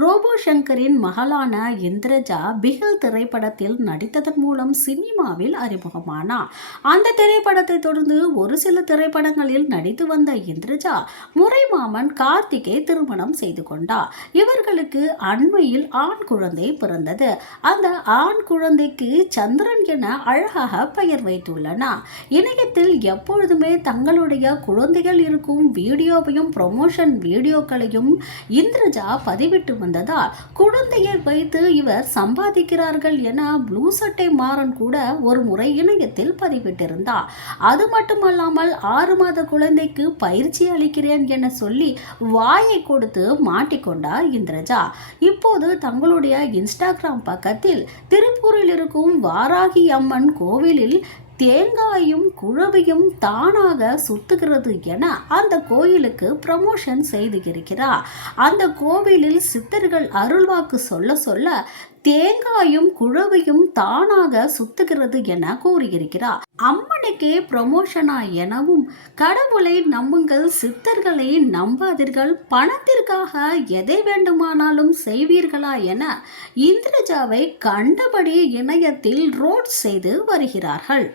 Robot சங்கரின் மகளான இந்திரஜா பிகில் திரைப்படத்தில் நடித்ததன் மூலம் சினிமாவில் அறிமுகமானார். அந்த திரைப்படத்தை தொடர்ந்து ஒரு சில திரைப்படங்களில் நடித்து வந்த இந்திரஜா முறைமாமன் கார்த்திகை திருமணம் செய்து கொண்டார். இவர்களுக்கு அண்மையில் ஆண் குழந்தை பிறந்தது. அந்த ஆண் குழந்தைக்கு சந்திரன் என அழகாக பெயர் வைத்துள்ளனர். இணையத்தில் எப்பொழுதுமே தங்களுடைய குழந்தைகள் இருக்கும் வீடியோவையும் ப்ரொமோஷன் வீடியோக்களையும் இந்திரஜா பதிவிட்டு வந்ததால் குழந்தையை வைத்து இவர் சம்பாதிக்கிறார்கள் என ப்ளூ சட்டை மாறன் கூட ஒரு முறை இணையத்தில் பதிவிட்டிருந்தார். அது மட்டுமல்லாமல் ஆறு மாத குழந்தைக்கு பயிற்சி அளிக்கிறேன் என சொல்லி வாயை கொடுத்து மாட்டிக்கொண்டார் இந்திரஜா. இப்போது தங்களுடைய இன்ஸ்டாகிராம் பக்கத்தில் திருப்பூரில் இருக்கும் வாராகி அம்மன் கோவிலில் தேங்காயும் குழவையும் தானாக சுத்துகிறது என அந்த கோயிலுக்கு ப்ரமோஷன் செய்து இருக்கிறார் அந்த கோவிலில் சித்தர்கள் அருள்வாக்கு சொல்ல சொல்ல தேங்காயும் குழவையும் தானாக சுத்துகிறது என கூறியிருக்கிறார். அம்மனுக்கே ப்ரமோஷனா எனவும் கடவுளை நம்புங்கள் சித்தர்களை நம்பாதீர்கள் பணத்திற்காக எதை வேண்டுமானாலும் செய்வீர்களா என இந்திரஜாவை கண்டபடி இணையத்தில் ரோட் செய்து வருகிறார்கள்.